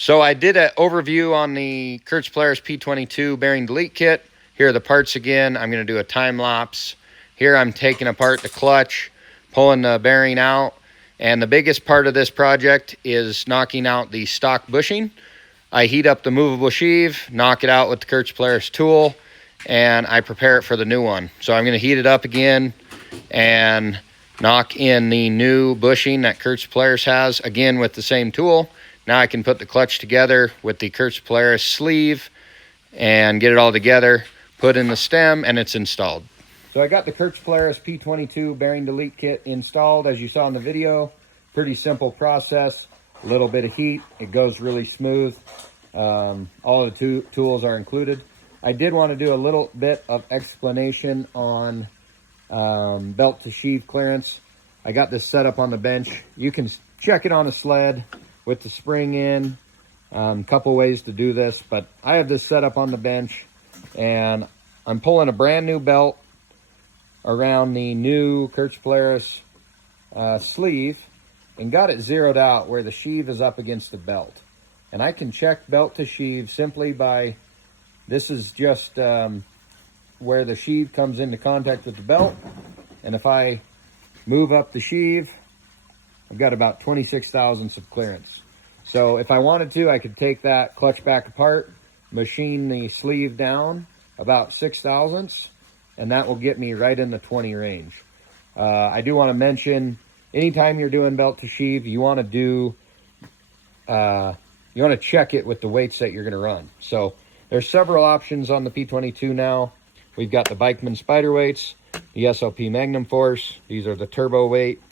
So I did an overview on the Polaris P22 bearing delete kit. Here are the parts again. I'm going to do a time lapse. Here I'm taking apart the clutch, pulling the bearing out. And the biggest part of this project is knocking out the stock bushing. I heat up the movable sheave, knock it out with the Polaris tool, and I prepare it for the new one. So I'm going to heat it up again and knock in the new bushing that Polaris has, again with the same tool. Now I can put the clutch together with the Polaris sleeve and get it all together, put in the stem, and it's installed. So I got the Polaris P22 bearing delete kit installed, as you saw in the video. Pretty simple process, a little bit of heat, it goes really smooth. All of the tools are included. I did want to do a little bit of explanation on belt to sheave clearance. I got this set up on the bench. You can check it on a sled with the spring in. Couple ways to do this, but I have this set up on the bench, and I'm pulling a brand new belt around the new Polaris sleeve and got it zeroed out where the sheave is up against the belt. And I can check belt to sheave simply by, this is just where the sheave comes into contact with the belt. And if I move up the sheave, I've got about 26 thousandths of clearance. So if I wanted to, I could take that clutch back apart, machine the sleeve down about 6 thousandths, and that will get me right in the 20 range. I do want to mention, anytime you're doing belt to sheave, you want to do, you want to check it with the weights that you're going to run. So there's several options on the P22 now. We've got the Bikeman Spider weights, the SLP Magnum Force. These are the turbo weight,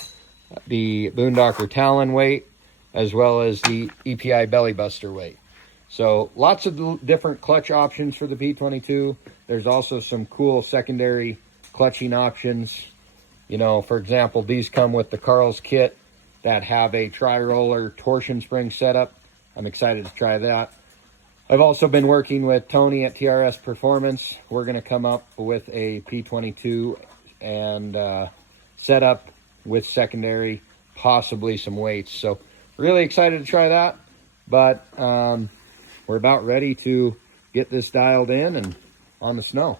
the Boondocker Talon weight, as well as the EPI Belly Buster weight. So lots of different clutch options for the P22. There's also some cool secondary clutching options. You know, for example, these come with the Carl's kit that have a tri-roller torsion spring setup. I'm excited to try that. I've also been working with Tony at TRS Performance. We're going to come up with a P22 and setup with secondary, possibly some weights. So really excited to try that, but we're about ready to get this dialed in and on the snow.